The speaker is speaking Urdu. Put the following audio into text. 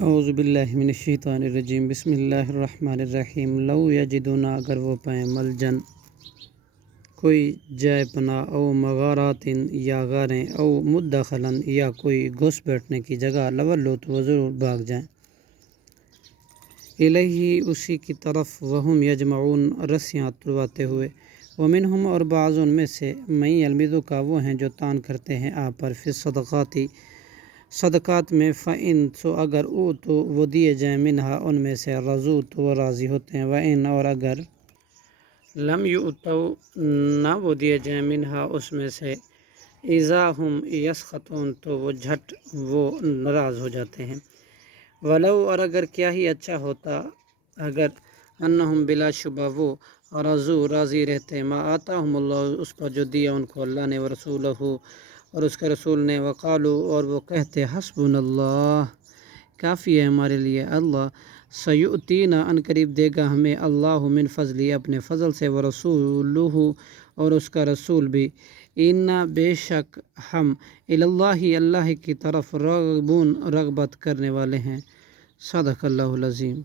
اعوذ باللہ من الشیطان الرجیم بسم اللہ الرحمن الرحیم لو یجدونا اگر وہ پائیں ملجن کوئی جائے پناہ او مغارات یا غاریں او مدخلن یا کوئی گھس بیٹھنے کی جگہ لولو تو وہ ضرور بھاگ جائیں الیہ اسی کی طرف وہم یجمعون رسیاں تلواتے ہوئے ومنہم اور بعض ان میں سے من یلمزک کا وہ ہیں جو تان کرتے ہیں آپ پر فی الصدقاتی صدقات میں فَإِن سو اگر او تو وہ دیے جائیں منہا ان میں سے رضو تو وہ راضی ہوتے ہیں وَإِن اور اگر لم یؤتوا نہ وہ دیے جائیں منہا اس میں سے اذا ہم یسخطون تو وہ جھٹ وہ ناراض ہو جاتے ہیں ولو اور اگر کیا ہی اچھا ہوتا اگر انہم بلا شبہ وہ رضو راضی رہتے ما آتاہم اللہ اس پر جو دیا ان کو اللہ نے ورسولہ اور اس کے رسول نے وقالو اور وہ کہتے حسبنا اللہ کافی ہے ہمارے لیے اللہ سیؤتینا ان قریب دے گا ہمیں اللہ من فضلی اپنے فضل سے ورسولہ اور اس کا رسول بھی انا بے شک ہم اللہ اللہ کی طرف راغبون رغبت کرنے والے ہیں صدق اللہ العظیم۔